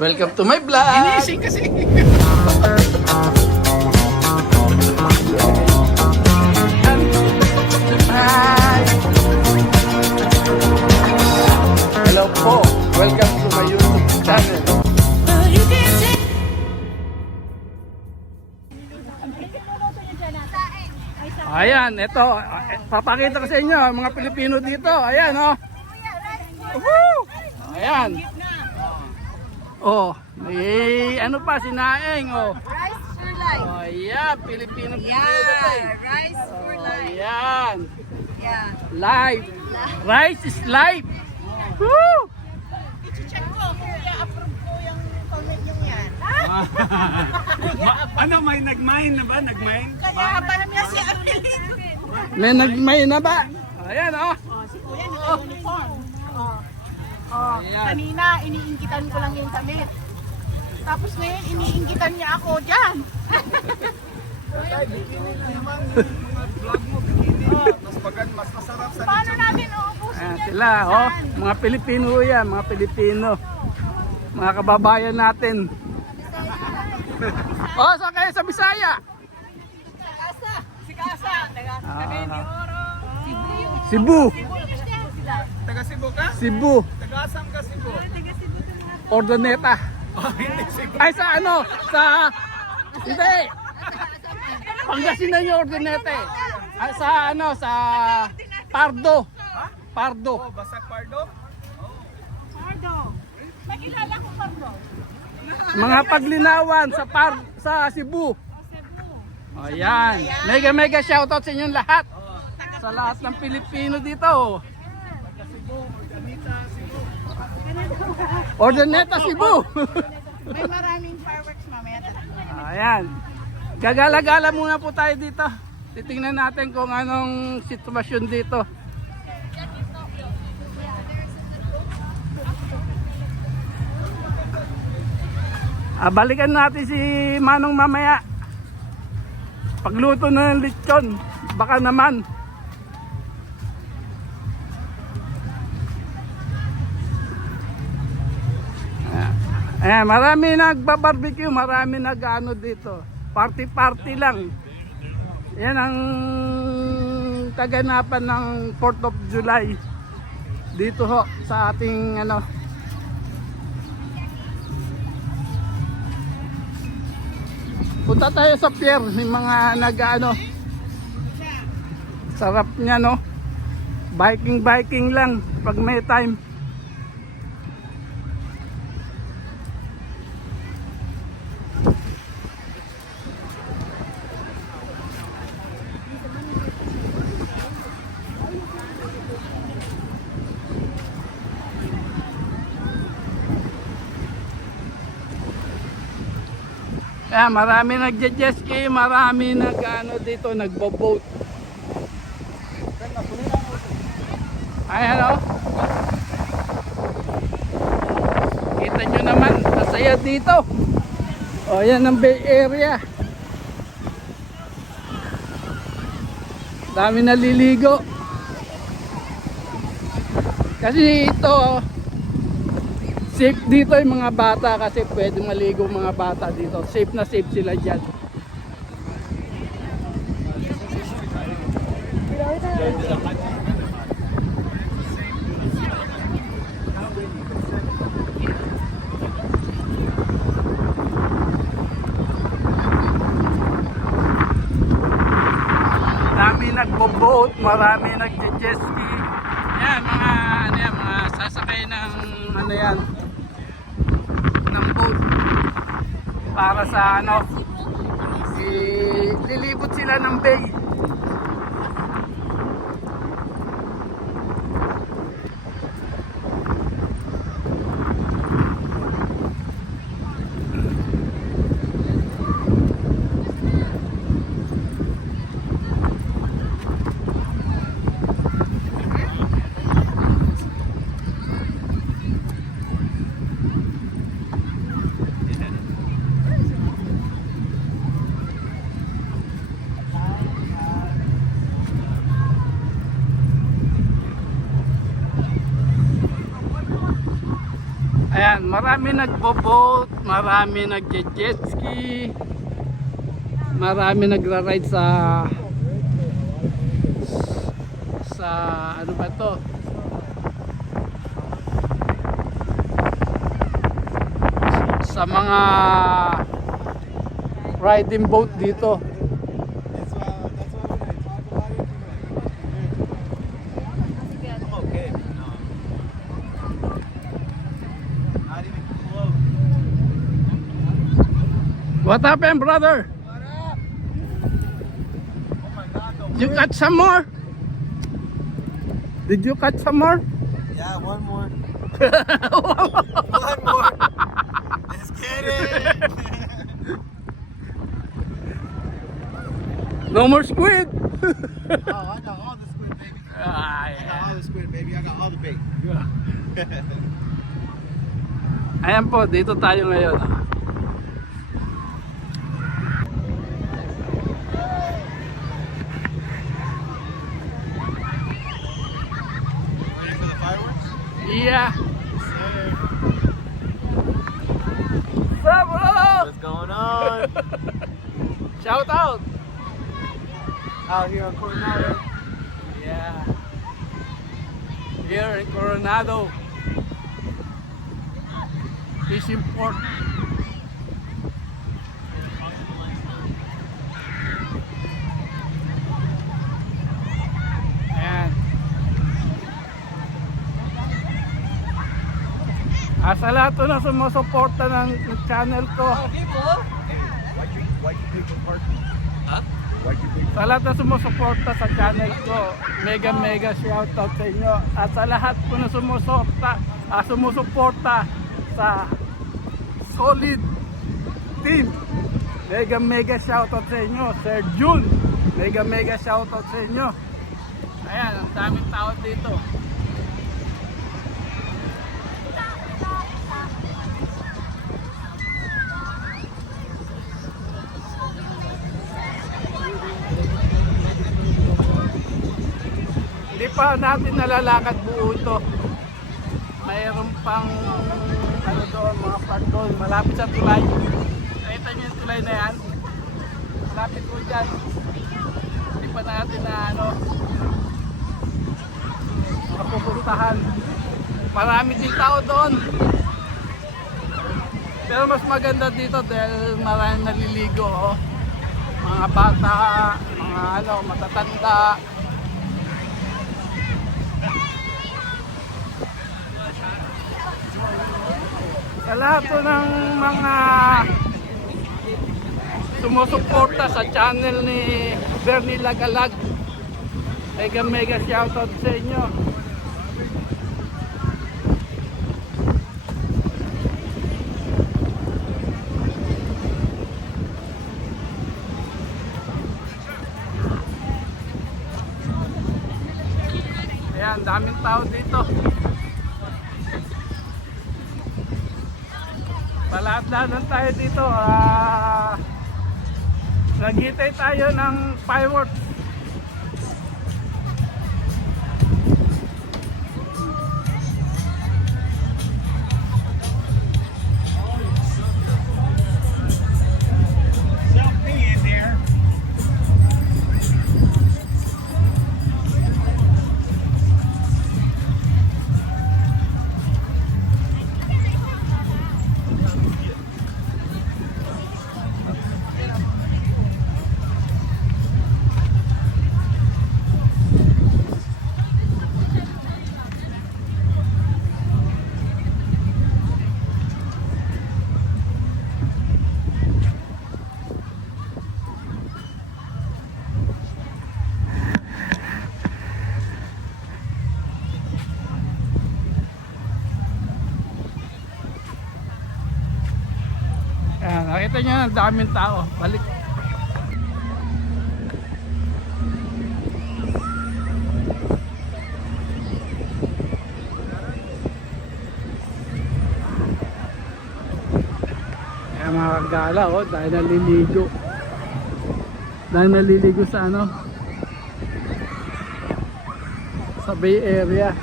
Welcome to my vlog! Ginising kasi. Hi! Hello po! Welcome to my YouTube channel. Ayan, ito. Papakita ko sa inyo, mga Pilipino dito. Ayan, oh. Woohoo! Ayan. Oh, may ano pa, sinaing, oh. Rice for life. Oh, ayan, Pilipino. Yeah, rice for Oh, life. ayan. Yeah. Life. Rice is life. Woo! I-check ko kung i-approve ko yung comment yung yan. Ano, may nag-mine na ba? Nag-mine? Kaya parang kasi May nagmay na ba? Ayan, oh. si Kuya naka-uniform. Ayan. Kanina, iniinggitan ko lang yung damit. Tapos ngayon, iniinggitan niya ako dyan. Mas masarap sa Paano natin uubusin Ayan yan? sila, oh. Mga Pilipino yan, mga Pilipino. Mga kababayan natin. Oh, saan kayo sa Bisaya? Si Kasa. Cebu. Taga Cebu ka? Cebu. Taga Asam ka Cebu? Ordoneta. Oh, hindi Cebu. Ay, sa ano? Sa... Hindi. Pangasinan yung Ordoneta eh. Ay, sa ano? Sa... Pardo. Pardo. Oh, Basak Pardo? Pardo. Nakilala ko Pardo. Mga paglinawan sa Cebu. Oh, yan. Mega mega shoutout sa inyong lahat. Sa lahat ng Pilipino dito. Ordoneta Cebu. May maraming fireworks mamaya. Ayan. Gagala-gala muna po tayo dito. Titingnan natin kung anong sitwasyon dito. Balikan natin si Manong mamaya. Pagluto na ng lechon. Baka naman. Ayan, marami nagbabarbecue, marami nag-ano dito. Party-party lang. Yan ang kaganapan ng 4th of July. Dito ho sa ating ano. Punta tayo sa pier, may mga nag-ano. Sarap niya, no? Biking lang pag may time. Kaya marami nagje-jet ski, marami nag-ano dito, nagbo-boat. Ayan o. Kita nyo naman, masaya dito. O yan ang Bay Area. Dami naliligo. Kasi ito, safe dito yung mga bata kasi pwede maligo mga bata dito. Safe na safe sila dyan. Marami nagbo-boat, marami nagje-jet ski. Yan, mga ano yan, mga sasakay ng ano yan, ng boat. Para sa ano, lilibot sila ng bay. Ayan, marami nagbo-boat, marami nagje-jet ski, marami nagra-ride sa ano ba to? Sa mga riding boat dito. That's why when I talk about it, I'm okay. No. Not even close. What happened, brother? What up? Oh my God, the You catch some more? Did you catch some more? Yeah, one more. One more. Just kidding. No more squid. Oh, I got all the squid, baby. Ah, I got yeah. all the squid, baby. I got all the bait. Ayan po, dito tayo ngayon. Ready for the fireworks? Yeah. Bravo! What's going on? Shout out. Out here on Coronado. Yeah. Here in Coronado. Fishing port. Ayan. Sa lahat po na sumusuporta ng channel ko. White people parking. Huh? White people. Sa lahat na sumusuporta sa channel ko, mega shoutout sa inyo. At sa lahat po na sumusuporta sa solid team, mega shoutout sa inyo. Sir June, mega shoutout sa inyo. Ayan, ang daming tao dito. Hindi pa natin nalalakad buo ito. Mayroon pang ano doon, mga part doon, malapit sa tulay. Nakita niyo yung tulay na yan? Malapit po dyan. Hindi pa natin na ano mapupuntahan. Marami din tao doon. Pero mas maganda dito dahil maraming naliligo. Oh. Mga bata, mga ano, matatanda. Sa lahat po ng mga sumusuporta sa channel ni Bernie Lagalag, mega shoutout sa inyo. Ayan, daming tao dito. Lahat-lahat tayo dito. Naghintay tayo ng fireworks. Selfie in there. Ayan, nakita nyo ang daming tao. Balik. Ayan mga kagala, oh, dahil naliligo. Dahil naliligo sa ano? Sa Bay Area.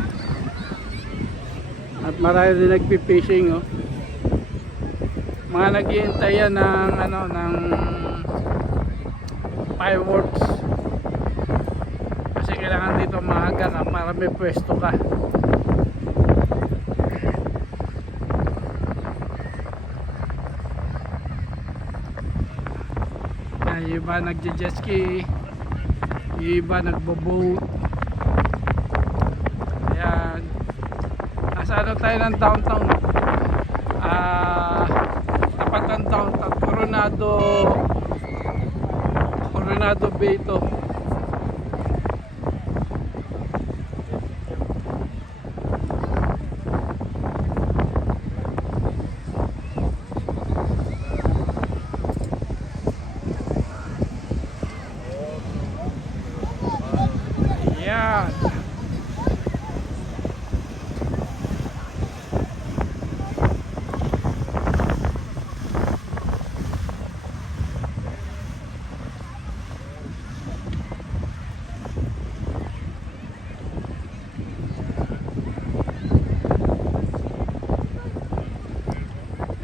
At marami din nagpipishing, oh. mga naghihintay yan ng ano, ng fireworks. Kasi kailangan dito maaga ka para may pwesto ka. Yung iba nagje-jet ski, yung iba nagbo-boat. Ayan. Nasa ano tayo ng downtown? Tapat ng downtown, Coronado Bay to. Ayan.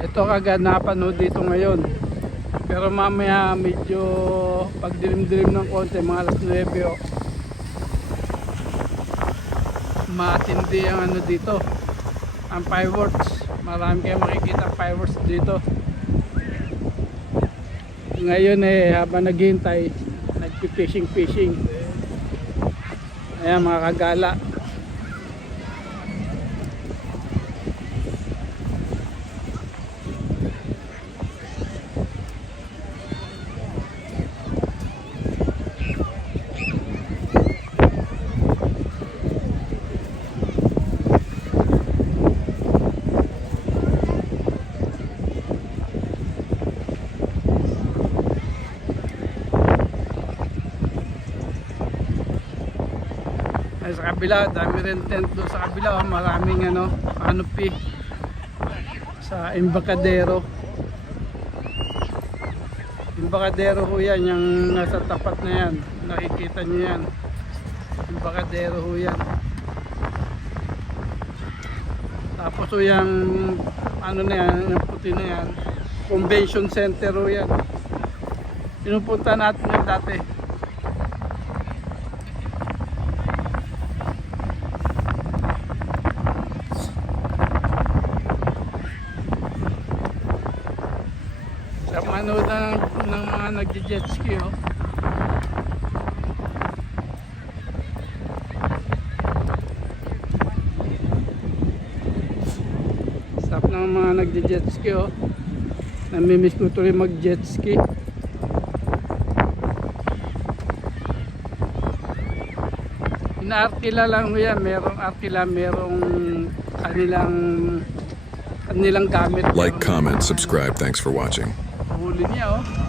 Ito kaganapan no dito ngayon. Pero mamaya medyo pagdilim-dilim ng konti, mga alas 9 oh. Matindi ang ano dito, ang fireworks. Marami kayong makikita fireworks dito. Ngayon habang naghihintay, nagpi-fishing. Ayan mga kagala. Ay, sa kabila, dami rin tent doon sa kabila, oh. Maraming ano, canopy sa Embarcadero. Embarcadero ho yan, yung nasa tapat na yan, nakikita nyo yan. Embarcadero ho yan. Tapos ho yung ano na yan, yung puti na yan, convention center ho yan. Pinupunta natin yan dati. Sa manood ng mga nagje-jet ski oh. Sarap ng mga nagje-jet ski oh. Namimiss ko tuloy mag-jet ski. Inaarkila lang yan, merong arkila, merong kanilang gamit. Like, comment, subscribe. Thanks for watching. Huli niya oh.